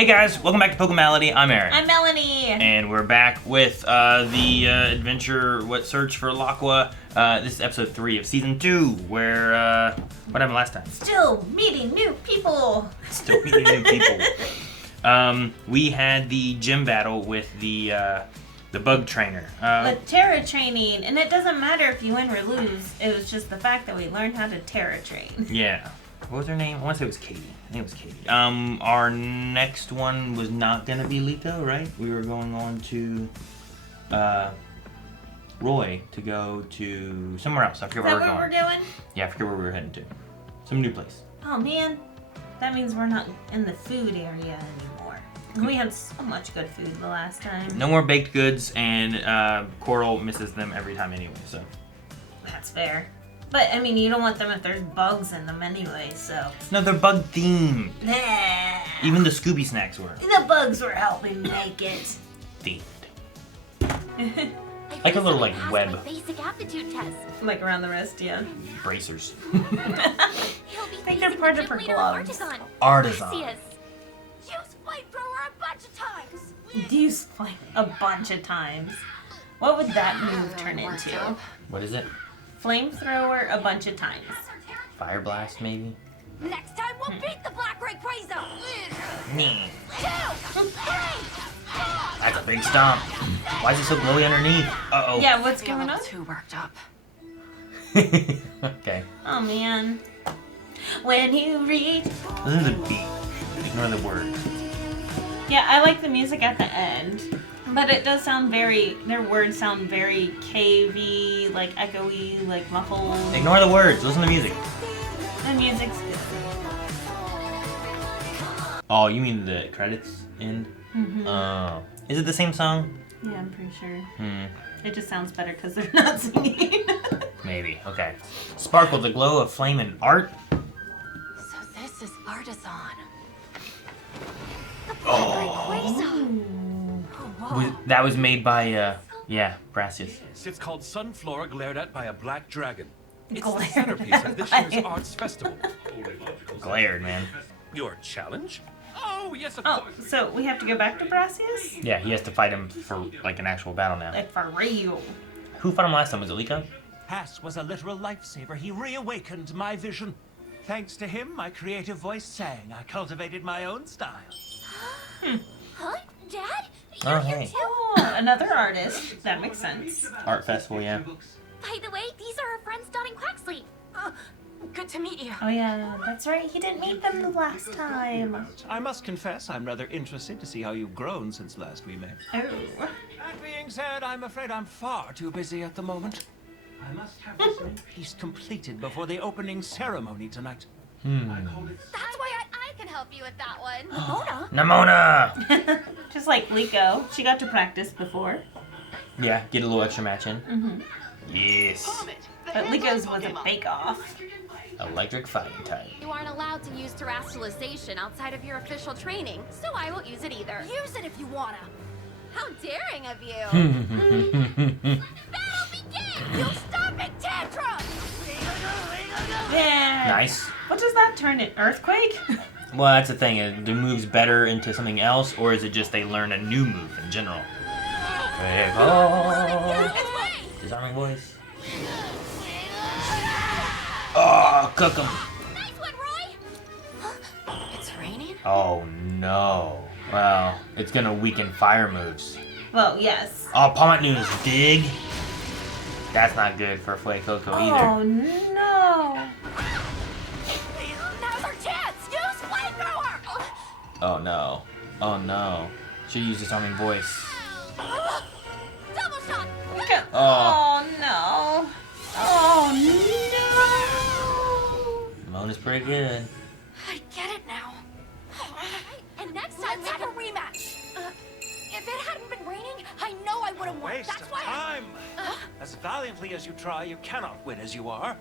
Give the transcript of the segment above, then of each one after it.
Hey guys, welcome back to Pokemality. I'm Aaron. I'm Melanie. And we're back with the adventure, Search for Laqua. This is episode 3 of season 2, where, what happened last time? Still meeting new people. Still meeting new people. We had the gym battle with the bug trainer. The Terra training, and it doesn't matter if you win or lose. It was just the fact that we learned how to Terra train. Yeah. What was her name? I want to say it was Katie. I think it was Katie. Our next one was not going to be Lito, right? We were going on to Roy to go to somewhere else. I forget where we're going. Is that what we're doing? Yeah, I forget where we were heading to. Some new place. Oh man, that means we're not in the food area anymore. We had so much good food the last time. No more baked goods, and Coral misses them every time anyway, so. That's fair. But, I mean, you don't want them if there's bugs in them anyway, so. No, they're bug themed. Nah. Even the Scooby snacks were. The bugs were helping make it. Themed. Like a little, web. Basic aptitude test. Like around the wrist, yeah. Bracers. He'll be think they're part of her gloves. Artisan. Use flamethrower a bunch of times. Use flame a bunch of times. What would that move turn into? What is it? Flamethrower a bunch of times. Fire blast, maybe? Next time we'll beat the Black Ray Crazo. Nee. 2, 3. That's a big stomp. Why is it so glowy underneath? Uh-oh. Yeah, what's going on? Too worked up. Okay. Oh man. When you reach. Listen to the beat. Ignore the words. Yeah, I like the music at the end. But it does sound their words sound very cavey, like echoey, like muffled. Ignore the words. Listen to the music. The music's good. Oh, you mean the credits end? Mm-hmm. Oh. Is it the same song? Yeah, I'm pretty sure. Hmm. It just sounds better because they're not singing. Maybe. Okay. Sparkle the glow of flame and art. So this is Artisan. That was made by, Brassius. It's called Sunflora glared at by a black dragon. It's Glared the centerpiece of this year's at. arts festival. Glared, man. Your challenge? Oh, yes, of Oh, course. so we have to go back to Brassius? Yeah, he has to fight him for, an actual battle now. Like for real. Who fought him last time? Was it Liko? Hass was a literal lifesaver. He reawakened my vision. Thanks to him, my creative voice sang. I cultivated my own style. Huh? Dad? Oh, You're here hey. too? Oh, another artist. That makes sense. Art festival, yeah. By the way, these are our friends Dot and Quaxley. Good to meet you. Oh yeah, that's right. He didn't meet them the last time. I must confess, I'm rather interested to see how you've grown since last we met. Oh. That being said, I'm afraid I'm far too busy at the moment. I must have this piece completed before the opening ceremony tonight. That's why I can help you with that one. Nemona! Just like Liko. She got to practice before. Yeah, get a little extra match in. Mm-hmm. Yes. But Liko's was a bake-off. Electric fighting type. You aren't allowed to use terrestrialization outside of your official training, so I won't use it either. Use it if you wanna. How daring of you! Battle begin! You'll stop it, tantrum! Yeah. Nice. What does that turn in? Earthquake? Well, that's the thing. Do moves better into something else, or is it just they learn a new move in general? Hey, oh. Disarming voice. Oh, cook 'em. Nice one, Roy! It's raining? Oh, no. Well, it's gonna weaken fire moves. Well, yes. Oh, Palmet News, dig. That's not good for Fuecoco Oh either. no. Now's our chance! Use flamethrower! Oh, no. Oh, no. Should use Disarming voice. Double shot! Oh no. Oh no. Mona's pretty good. I get it now. And next time, let's have a rematch. If it hadn't been raining, I know I would have won. Waste That's of why time! As valiantly as you try, you cannot win as you are.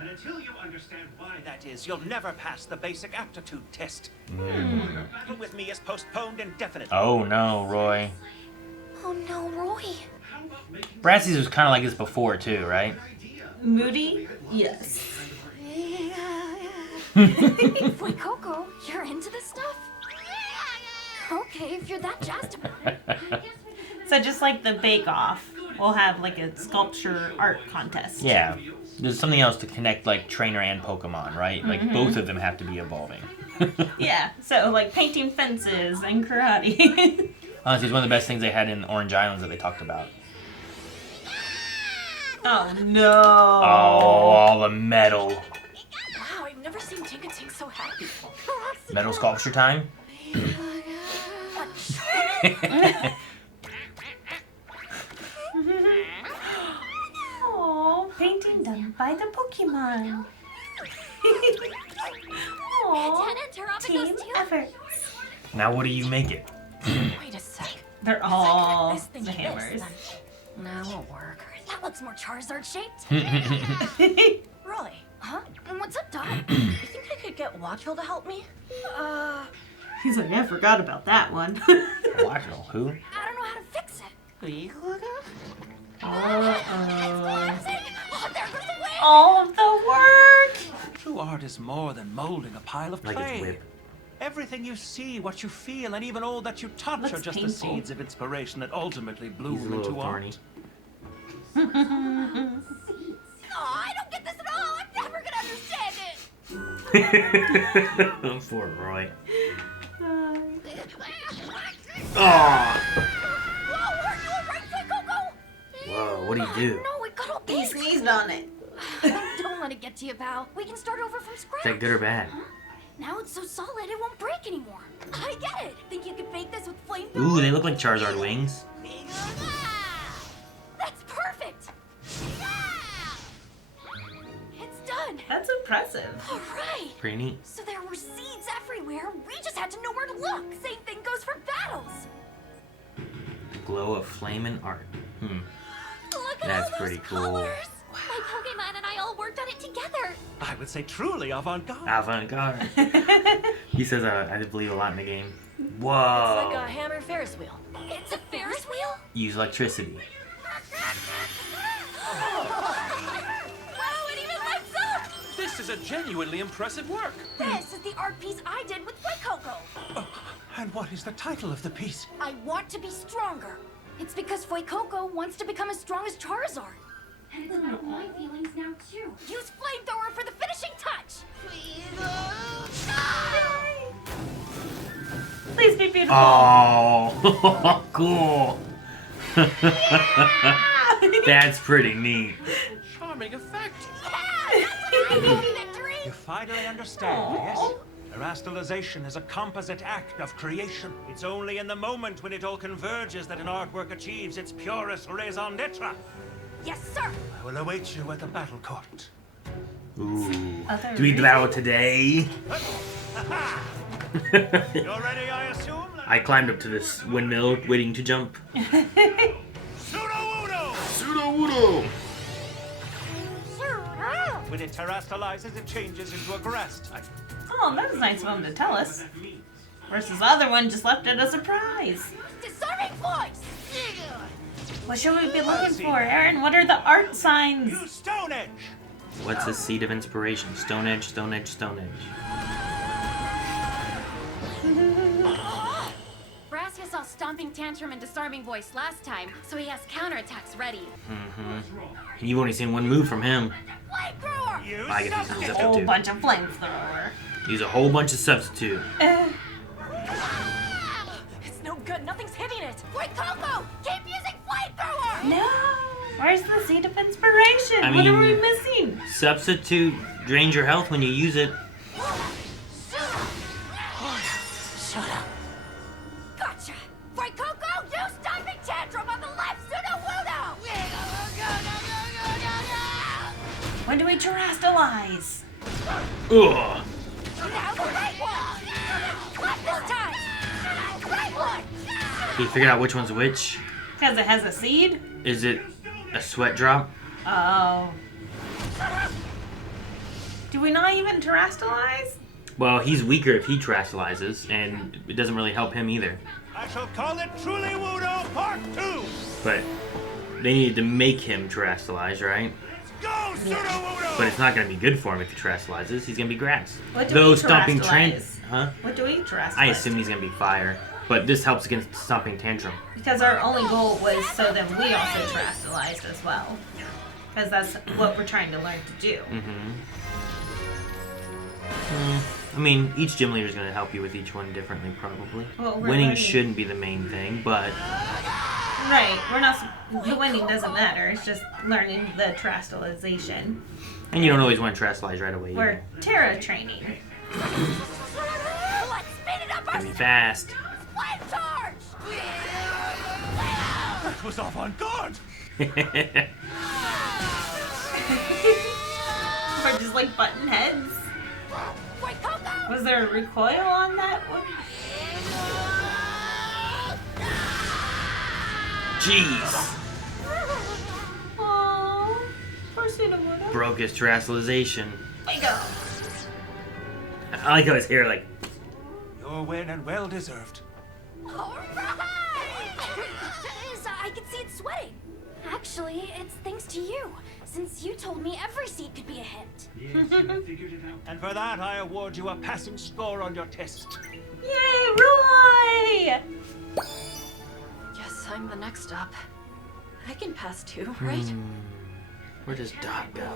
And until you understand why that is, you'll never pass the basic aptitude test. Your battle with me is postponed indefinitely. Oh, no, Roy. Oh no, Roy. Brassies was kind of like this before, too, right? Moody? Yes. Wait, Coco, you're into this stuff? If you're that jazzed about it. So just like the Bake Off, we'll have like a sculpture art contest. Yeah. There's something else to connect like trainer and Pokemon, right? Like both of them have to be evolving. Yeah. So like painting fences and karate. Honestly, it's one of the best things they had in Orange Islands that they talked about. Oh no. Oh, all the metal. Wow, I've never seen Tinka Tink so happy. Metal sculpture time? Oh, painting done by the Pokemon. Aw, team effort. Now what do you make it? Wait a sec. They're all This thing the like hammers. this, then. Now it'll work. That looks more Charizard shaped. Really? Huh? What's up, Doc? You think I could get Watchville to help me? He's like, I forgot about that one. Watchville, who? I don't know how to fix it. Uh-oh. Oh, there goes the wing! All of the work! True art is more than molding a pile of Like its clay. whip. Everything you see, what you feel, and even all that you touch Looks are just painful. the seeds of inspiration that ultimately He's a bloom little into thorny. art. Oh, I don't get this at all. I'm never gonna understand it. Poor Roy. Oh. Whoa, are you alright, Coco? Whoa, what do you do? No, it got all He big. sneezed on it. Don't let it get to you, pal. We can start over from scratch. Is that good or bad? Now it's so solid it won't break anymore. I get it. Think you could bake this with flamethrower? Ooh, they look like Charizard wings. That's perfect. It's done. That's impressive. All right. Pretty neat. So there were seeds everywhere. We just had to know where to look. Same thing goes for battles. The glow of flame and art. Look at That's all those pretty cool. colors. My Pokemon and I all worked on it together. I would say truly avant-garde. Avant-garde. He says, I believe a lot in the game. Whoa. It's like a hammer Ferris wheel. It's a Ferris wheel? Use electricity. Wow, it even lights up! This is a genuinely impressive work. This is the art piece I did with White Coco. And what is the title of the piece? I want to be stronger. It's because Fuecoco wants to become as strong as Charizard. And it's about my feelings now, too. Use Flamethrower for the finishing touch! Please be beautiful. Oh, cool. That's pretty neat. Charming effect. Yeah, that's what I call victory! You finally understand, yes? Erastalization is a composite act of creation. It's only in the moment when it all converges that an artwork achieves its purest raison d'etre. Yes, sir! I will await you at the battle court. Ooh. Other Do we battle today? You're ready, I assume? I climbed up to this windmill waiting to jump. Pseudo-Wudo! Pseudo-Wudo! When it terastalizes, it changes into a grass type. Oh, that was nice of him to tell us. Versus the other one just left it a surprise. Disarming voice! What should we be looking for, Aaron? What are the art signs? Use Stone Edge! What's a seed of inspiration? Stone Edge, Stone Edge, Stone Edge. Brassia saw Stomping Tantrum and Disarming Voice last time, so he has counterattacks ready. You've only seen one move from him. Flamethrower! Use I guess he's Substitute. a Whole substitute. bunch of flamethrower. Use a whole bunch of substitute. It's no good, nothing's hitting it! Wait, Coco! Keep using Flamethrower! No! Where's the seed of inspiration? I What are we mean- missing? Substitute drains your health when you use it. Shut up. Gotcha! Wait, Coco! Use Stomping Tantrum on the left Pseudo-Wudo! When do we terastalize? Ugh. Now the right one! Not this time! Right one! Can you figure out which one's which? Because it has a seed? Is it a sweat drop? Oh. Do we not even terastalize? Well, he's weaker if he terastalizes, and it doesn't really help him either. I shall call it Truly Wudo Part 2! But they needed to make him terastalize, right? Go, Pseudo-Wudo! But it's not going to be good for him if he terastalizes. He's going to be grass. What do Though we stomping terastalize? Huh? What do we terastalize? I assume he's going to be fire. But this helps against Stomping Tantrum. Because our only goal was so then we also terrestrialized as well. Because that's what we're trying to learn to do. I mean, each gym leader is going to help you with each one differently, probably. Well, we're Winning learning. shouldn't be the main thing, but Right. We're not. The winning doesn't matter. It's just learning the terrestrialization. and you don't always want to terrestrialize right away. We're terra training. Let's speed it up Gotta be fast. Split charge! That was off on guard! Or just like button heads. Wait, Coco! Was there a recoil on that one? Jeez. Aww. Poor Sudowoodo. Broke his terrestrialization. Wake up. I like how his hair, like, Your win and well deserved. Alright! I can see it sweating. Actually, it's thanks to you, since you told me every seed could be a hint. And for that, I award you a passing score on your test. Yay, Roy! Guess I'm the next up. I can pass too, right? where does Dot go?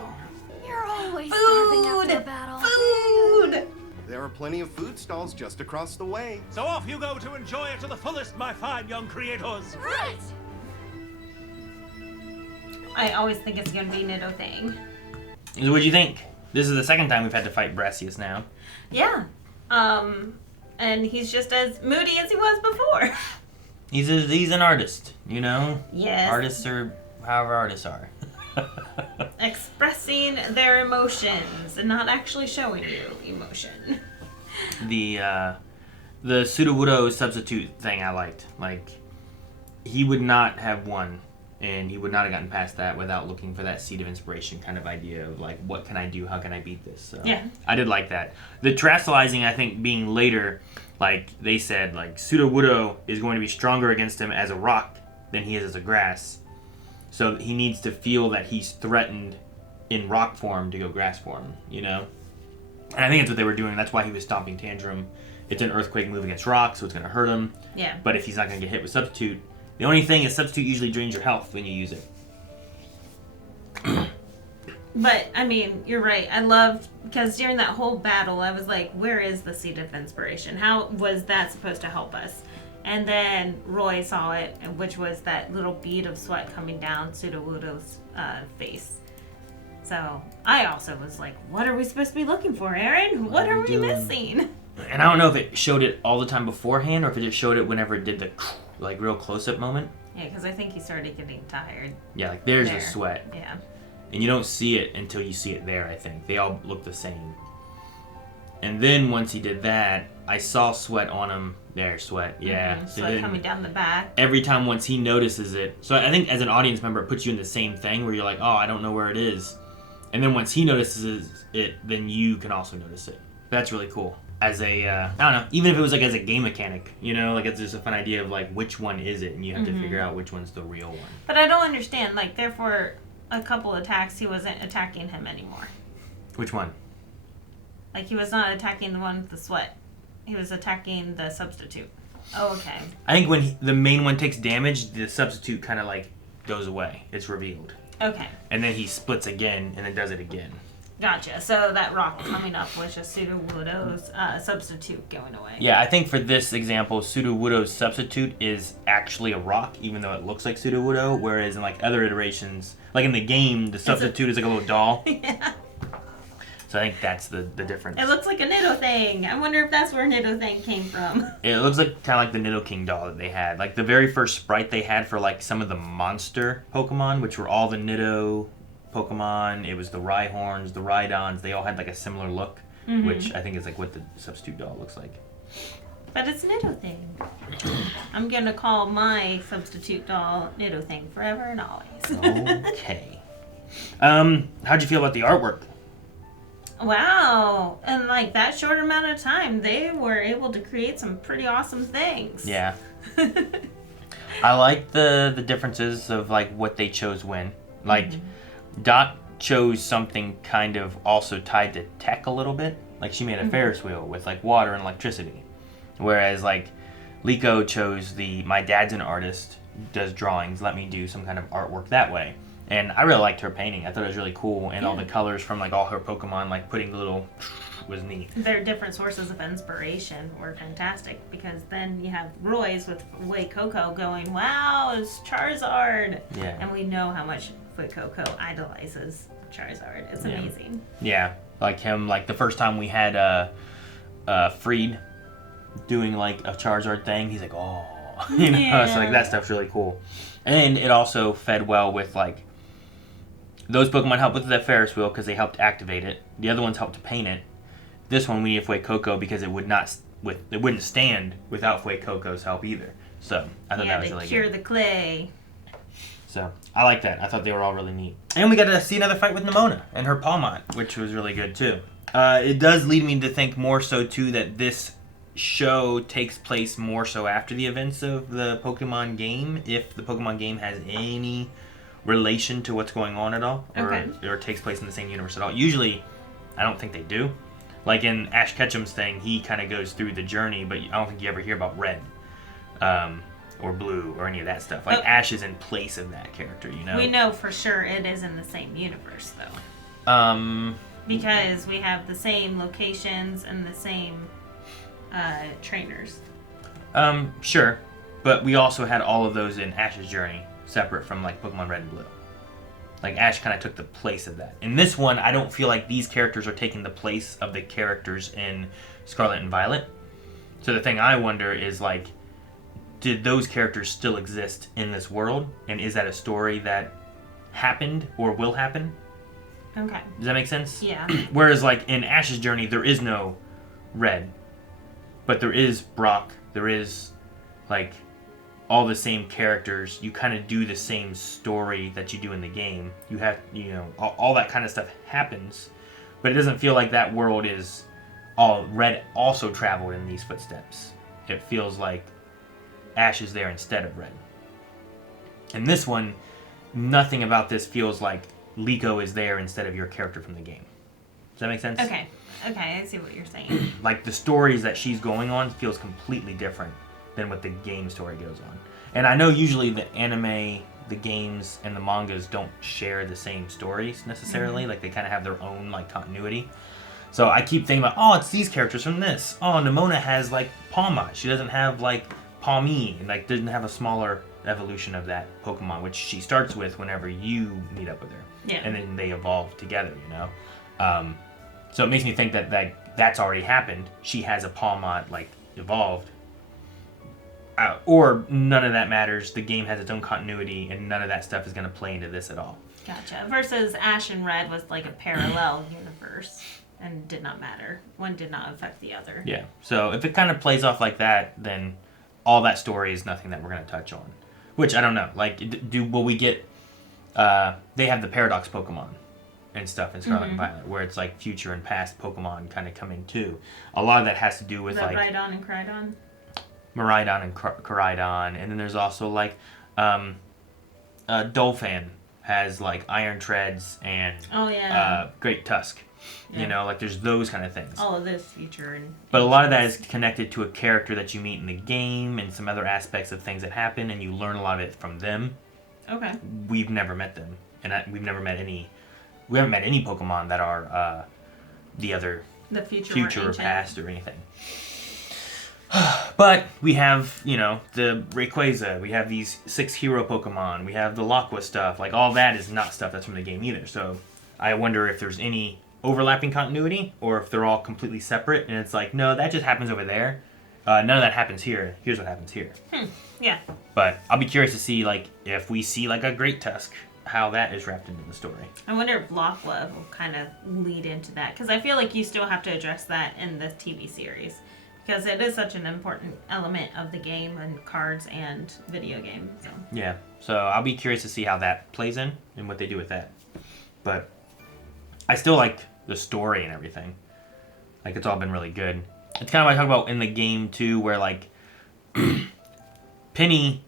You're always starving after a battle. Food! There are plenty of food stalls just across the way. So off you go to enjoy it to the fullest, my fine young creators. Right! I always think it's gonna be Nido thing. So what'd you think? This is the second time we've had to fight Brassius now. Yeah. And he's just as moody as he was before. He's an artist, you know? Yes. Artists are however artists are. Expressing their emotions and not actually showing you emotion. The Sudowoodo substitute thing I liked. Like, he would not have won, and he would not have gotten past that without looking for that seed of inspiration kind of idea of, like, what can I do? How can I beat this? So, Yeah. I did like that. The terrestrializing, I think, being later, like, they said, like, Sudowoodo is going to be stronger against him as a rock than he is as a grass. So he needs to feel that he's threatened in rock form to go grass form, you know? And I think that's what they were doing. That's why he was stomping Tantrum. It's an earthquake move against rock, so it's going to hurt him. Yeah. But if he's not going to get hit with substitute, the only thing is substitute usually drains your health when you use it. But, I mean, you're right. I loved, because during that whole battle, I was like, where is the seed of inspiration? How was that supposed to help us? And then Roy saw it, which was that little bead of sweat coming down Sudowoodo's face. So I also was like, what are we supposed to be looking for, Aaron? What are we doing? missing? And I don't know if it showed it all the time beforehand or if it just showed it whenever it did the, like, real close-up moment. Yeah, because I think he started getting tired. Yeah, like, there's there. the sweat. Yeah. And you don't see it until you see it there, I think. They all look the same. And then once he did that, I saw sweat on him. There, sweat. Yeah. Mm-hmm. So Sweat then coming down the back. every time once he notices it. So I think as an audience member, it puts you in the same thing where you're like, oh, I don't know where it is. And then once he notices it, then you can also notice it. That's really cool. As a, I don't know, even if it was like as a game mechanic, you know, like it's just a fun idea of like which one is it and you have to figure out which one's the real one. But I don't understand. Like, therefore, a couple attacks, he wasn't attacking him anymore. Which one? Like, he was not attacking the one with the sweat. He was attacking the substitute. Oh, okay. I think when the main one takes damage, the substitute kind of like goes away. It's revealed. Okay. And then he splits again and then does it again. Gotcha. So that rock coming up was just Sudowoodo's substitute going away. Yeah, I think for this example, Sudowoodo's substitute is actually a rock, even though it looks like Sudowoodo, whereas in like other iterations, like in the game, the substitute is like a little doll. Yeah. So I think that's the difference. It looks like a Nido thing. I wonder if that's where Nido thing came from. It looks like kind of like the Nidoking doll that they had. Like the very first sprite they had for like some of the monster Pokemon, which were all the Nido Pokemon. It was the Rhyhorns, the Rhydons. They all had like a similar look, which I think is like what the substitute doll looks like. But it's Nido thing. I'm going to call my substitute doll Nido thing forever and always. Okay. How'd you feel about the artwork? Wow. And like that short amount of time, they were able to create some pretty awesome things. Yeah. I like the differences of like what they chose when. Like Dot chose something kind of also tied to tech a little bit. Like she made a Ferris wheel with like water and electricity. Whereas like Liko chose my dad's an artist, does drawings, let me do some kind of artwork that way. And I really liked her painting. I thought it was really cool, and all the colors from like all her Pokemon, like putting the little was neat. Their different sources of inspiration were fantastic, because then you have Roy's with Fuecoco going, wow, it's Charizard. Yeah. And we know how much Fuecoco idolizes Charizard. It's amazing. Yeah, like him, like the first time we had Freed doing like a Charizard thing, he's like, oh, you know, so like that stuff's really cool. And it also fed well with like, those Pokemon helped with the Ferris wheel because they helped activate it. The other ones helped to paint it. This one we need Fuecoco because it wouldn't stand without Fuecoco's help either. So I thought that was really cure good. the clay. So I like that. I thought they were all really neat. And we got to see another fight with Nemona and her Palmont, which was really good too. It does lead me to think more so too that this show takes place more so after the events of the Pokemon game, if the Pokemon game has any relation to what's going on at all, or takes place in the same universe at all. Usually, I don't think they do. Like in Ash Ketchum's thing, he kind of goes through the journey, but I don't think you ever hear about Red or Blue or any of that stuff. Like Ash is in place of that character, you know? We know for sure it is in the same universe, though. Because we have the same locations and the same trainers. Sure. But we also had all of those in Ash's journey, separate from like Pokemon Red and Blue. Like Ash kind of took the place of that. In this one, I don't feel like these characters are taking the place of the characters in Scarlet and Violet. So the thing I wonder is like, did those characters still exist in this world? And is that a story that happened or will happen? Okay. Does that make sense? Yeah. Whereas like in Ash's journey, there is no Red. But there is Brock. There is like all the same characters. You kind of do the same story that you do in the game. You have, you know, all that kind of stuff happens, but it doesn't feel like that world is all Red also traveled in these footsteps. It feels like Ash is there instead of Red. In this one, nothing about this feels like Liko is there instead of your character from the game. Does that make sense? Okay, I see what you're saying. Like the stories that she's going on feels completely different than what the game story goes on. And I know usually the anime, the games, and the mangas don't share the same stories necessarily. Like they kind of have their own like continuity. So I keep thinking about, oh, it's these characters from this. Oh, Nemona has like Palmont. She doesn't have like Palmy, and like doesn't have a smaller evolution of that Pokemon, which she starts with whenever you meet up with her. Yeah. And then they evolve together, you know? So it makes me think that that's already happened. She has a Palmont like evolved. Or none of that matters. The game has its own continuity, and none of that stuff is going to play into this at all. Gotcha. Versus Ash and Red was like a parallel universe and did not matter. One did not affect the other. Yeah. So if it kind of plays off like that, then all that story is nothing that we're going to touch on. Which I don't know. Like, will we get? They have the Paradox Pokemon and stuff in Scarlet and Violet, where it's like future and past Pokemon kind of coming too. A lot of that has to do with like Rhydon and Crydon. Miraidon and Koraidon, and then there's also like Dolphin has like Iron Treads and Great Tusk. Yeah. You know, like there's those kind of things. All of this future and. But a lot of that is connected to a character that you meet in the game and some other aspects of things that happen, and you learn a lot of it from them. Okay. We've never met them, and we've never met any. We haven't met any Pokemon that are the future or past or anything. But we have, you know, the Rayquaza, we have these 6 hero Pokemon, we have the Laqua stuff. Like, all that is not stuff that's from the game either. So I wonder if there's any overlapping continuity or if they're all completely separate. And it's like, no, that just happens over there. None of that happens here. Here's what happens here. Yeah. But I'll be curious to see, like, if we see, like, a Great Tusk, how that is wrapped into the story. I wonder if Laqua will kind of lead into that. Because I feel like you still have to address that in the TV series. Because it is such an important element of the game and cards and video game. So. Yeah, so I'll be curious to see how that plays in and what they do with that. But I still like the story and everything. Like, it's all been really good. It's kind of what I talk about in the game, too, where, like, Penny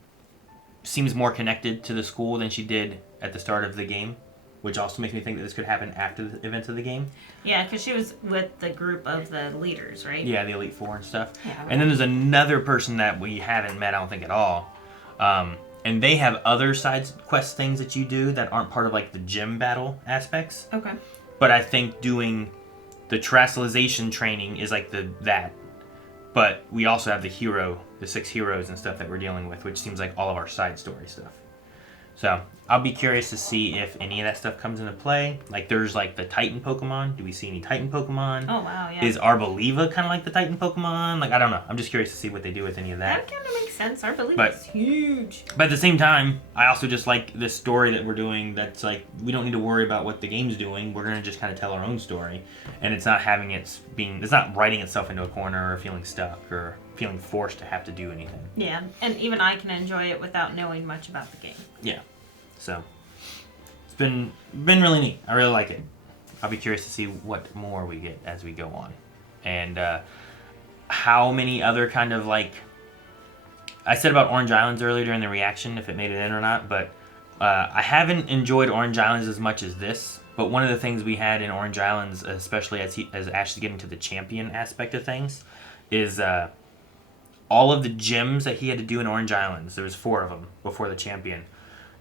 seems more connected to the school than she did at the start of the game. which also makes me think that this could happen after the events of the game. Yeah, because she was with the group of the leaders, right? Yeah, the Elite Four and stuff. Yeah, right. And then there's another person that we haven't met, I don't think, at all. And they have other side quest things that you do that aren't part of like the gym battle aspects. Okay. But I think doing the Terastallization training is like that. But we also have the 6 heroes and stuff that we're dealing with, which seems like all of our side story stuff. So I'll be curious to see if any of that stuff comes into play. Like there's like the Titan Pokemon. Do we see any Titan Pokemon? Oh wow, yeah. Is Arboliva kind of like the Titan Pokemon? Like I don't know. I'm just curious to see what they do with any of that. That kind of makes sense. Arboliva But- is huge. But at the same time, I also just like this story that we're doing that's like, we don't need to worry about what the game's doing. We're going to just kind of tell our own story. And it's not it's not writing itself into a corner or feeling stuck or feeling forced to have to do anything. Yeah, and even I can enjoy it without knowing much about the game. Yeah. So, it's been really neat. I really like it. I'll be curious to see what more we get as we go on. And how many other kind of like... I said about Orange Islands earlier during the reaction, if it made it in or not, but I haven't enjoyed Orange Islands as much as this. But one of the things we had in Orange Islands, especially as Ash is getting to the champion aspect of things, is all of the gyms that he had to do in Orange Islands, there was 4 of them before the champion,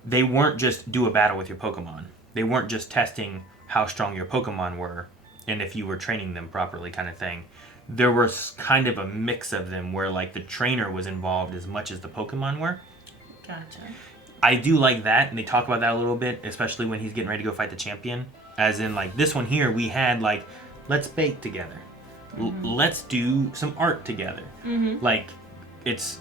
they weren't just do a battle with your Pokemon. They weren't just testing how strong your Pokemon were and if you were training them properly kind of thing. There was kind of a mix of them where like the trainer was involved as much as the Pokemon were. Gotcha. I do like that, and they talk about that a little bit, especially when he's getting ready to go fight the champion. As in, like, this one here, we had, like, let's bake together. Let's do some art together. Like, it's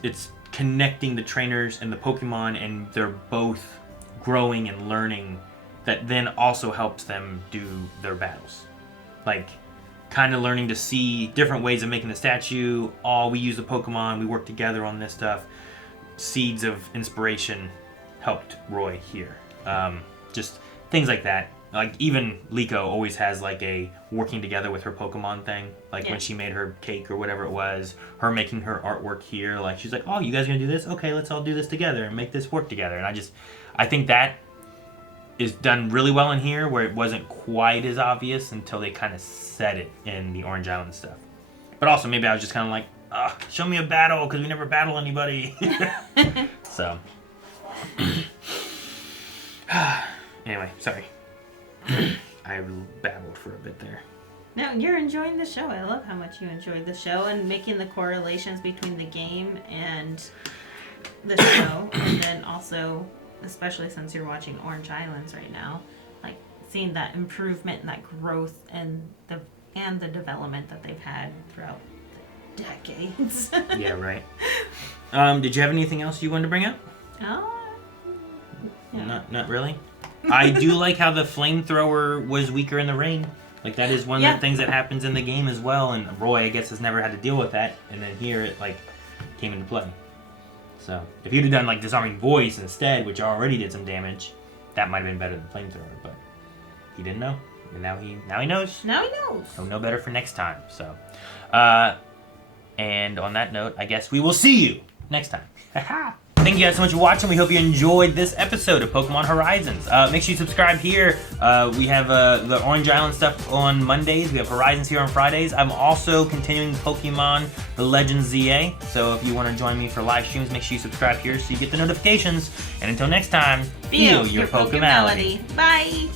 connecting the trainers and the Pokemon, and they're both growing and learning that then also helps them do their battles. Like, kind of learning to see different ways of making the statue. Oh, we use the Pokemon, we work together on this stuff. Seeds of inspiration helped Roy here. Just things like that. Like, even Liko always has, like, a working together with her Pokemon thing. Like, when she made her cake or whatever it was, her making her artwork here. Like, she's like, oh, you guys gonna do this? Okay, let's all do this together and make this work together. And I think that is done really well in here, where it wasn't quite as obvious until they kind of said it in the Orange Island stuff. But also, maybe I was just kind of like, show me a battle, because we never battle anybody. So. Anyway, sorry. I babbled for a bit there. No, you're enjoying the show. I love how much you enjoyed the show and making the correlations between the game and the show. And then also, especially since you're watching Orange Islands right now, like seeing that improvement and that growth and the development that they've had throughout the decades. Yeah, right. Did you have anything else you wanted to bring up? Yeah. Not really. I do like how the flamethrower was weaker in the rain. Like, that is one of the things that happens in the game as well, and Roy, I guess, has never had to deal with that, and then here it, like, came into play. So, if you'd have done, like, Disarming Voice instead, which already did some damage, that might have been better than flamethrower, but he didn't know, and now he knows. Now he knows. He'll know better for next time, so. And on that note, I guess we will see you next time. Thank you guys so much for watching. We hope you enjoyed this episode of Pokemon Horizons. Make sure you subscribe here. We have the Orange Island stuff on Mondays. We have Horizons here on Fridays. I'm also continuing Pokemon The Legends ZA. So if you want to join me for live streams, make sure you subscribe here so you get the notifications. And until next time, feel your Pokemality. Bye.